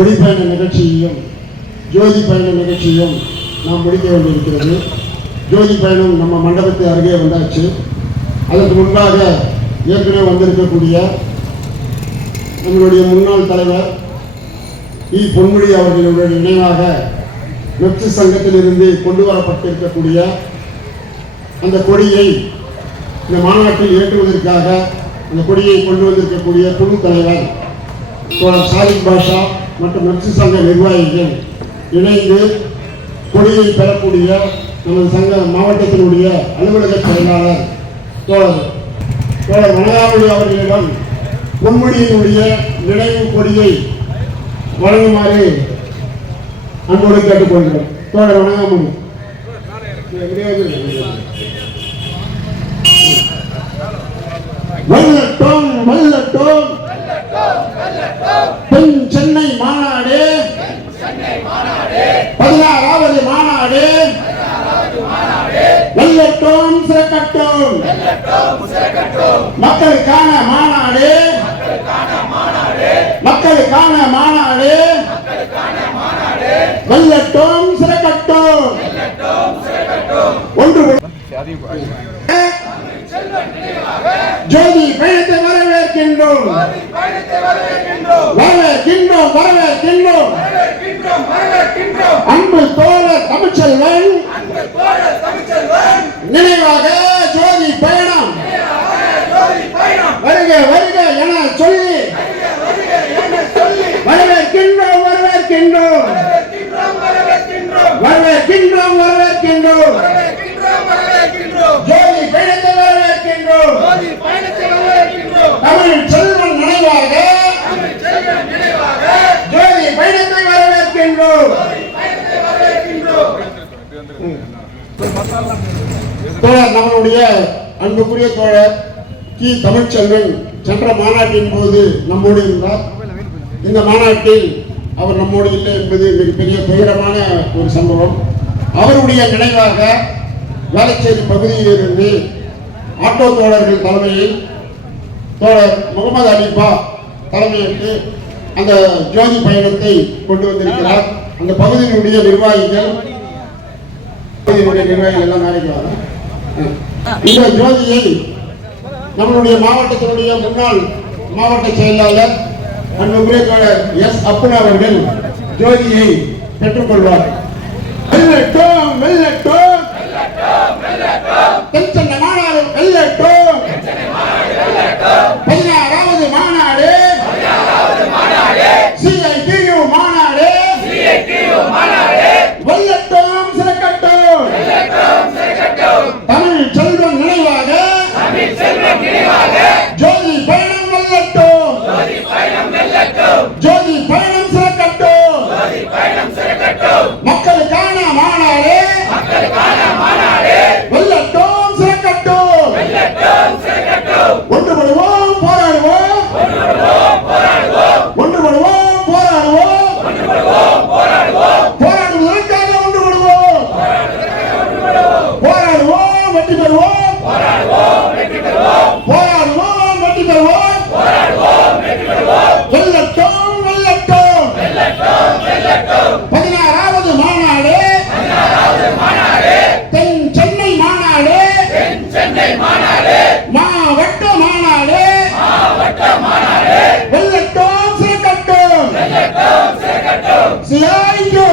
கொடி பயண நிகழ்ச்சியையும் ஜோதி பயண நிகழ்ச்சியும் நாம் முடிக்க வேண்டியிருக்கிறது. ஜோதி பயணம் நம்ம மண்டபத்து அருகே வந்தாச்சு. அதற்கு முன்பாக ஏற்கனவே வந்திருக்கக்கூடிய நம்மளுடைய முன்னாள் தலைவர் இ பொன்முடி அவர்களுடைய நினைவாக நெப்சி சங்கத்திலிருந்து கொண்டு வரப்பட்டிருக்கக்கூடிய அந்த கொடியை இந்த மாநாட்டில் ஏற்றுவதற்காக அந்த கொடியை கொண்டு வந்திருக்கக்கூடிய குழு தலைவர் தோழர் சாலிக் பாஷா மற்றும் நெப்சி சங்க நிர்வாகிகள் இணைந்து கொடியை பெறக்கூடிய நமது சங்க மாவட்டத்தினுடைய அலுவலக செயலாளர் தோழர் வனகாவளி அவர்களிடம் பொன்முடியினுடைய நினைவு கொடியை வழங்குமாறு அன்போடு கேட்டுக்கொள்கிறோம். தோழர் வனகாமணி வெல்லட்டும் வெல்லட்டும் தென் சென்னை மாநாடு 16வது மாநாடு வெல்லட்டும் சிறக்கட்டும் மக்களுக்கான மாநாடு மக்களுக்கான மாநாடு வெல்லட்டும் சிறக்கட்டும் ஒன்று ஜோதி பயணத்தை வரவேற்கின்றோம் வரவேற்கின்றோம் வரவேற்கின்றோம் அன்பு தோழர் தமிழ்ச்செல்வன் நினைவாக ஜோதி பயணம் வருக வருக என சொல்லி வரவேற்கின்றோம் வரவேற்கின்றோம் வரவேற்கின்றோம் வரவேற்கின்றோம் ஜோதி பயணத்தை வரவேற்கின்றோம் தமிழ் செல்வன் நினைவாக ஜோதி பயணத்தை வரவேற்கின்றோம். தோழர் நம்மளுடைய அன்புக்குரிய தோழர் கி தமிழ்ச்செல்வன் சென்ற மாநாட்டின் போது நம்மோடு இருந்தார். இந்த மாநாட்டில் அவர் நம்மோடு இல்லை என்பது மிகப்பெரிய துயரமான ஒரு சம்பவம். அவருடைய நினைவாக வேளச்சேரி பகுதியிலிருந்து ஆட்டோ தோழர்கள் தலைமையில் தோழர் முகமது அலிபா தலைமையேற்று அந்த ஜோதி பயணத்தை கொண்டு வந்திருக்கிறார். அந்த பகுதியினுடைய நிர்வாகிகள் எல்லாம் நினைக்கிறார். இந்த ஜோதியை நம்மளுடைய மாவட்டத்தினுடைய முன்னாள் மாவட்ட செயலாளர் அன்புக்குரிய தோழர் எஸ் அப்புனா அவர்கள் ஜோதியை பெற்றுக்கொள்வார். வெல்லட்டும் வெல்லட்டும் தென்சென்னை மாநாடு வெல்லட்டும் 16வது மாநாடு CITU மாநாடு வெல்லட்டும் சிறக்கட்டும் தமிழ் செல்வன் நினைவாக ஜோதி பயணம் வெல்லட்டும் ஜோதி பயணம் சிறக்கட்டும் மக்களுக்கான மாநாடு வெல்லட்டும் சிறக்கட்டும் ஒன்றுபடுவோம் போராடுவோம் ஒன்றுபடுவோம் போராடுவோம் போராடுவதற்காக ஒன்றுபடுவோம் போராடுவோம் வெற்றி பெறுவோம் போராடுவோம் வெற்றி பெறுவோம் வெல்லட்டும் வெல்லட்டும் 16வது மாநாடு தென் சென்னை மாநாடு மாவட்ட மாநாடு வெல்லட்டும் சிறக்கட்டும் CITU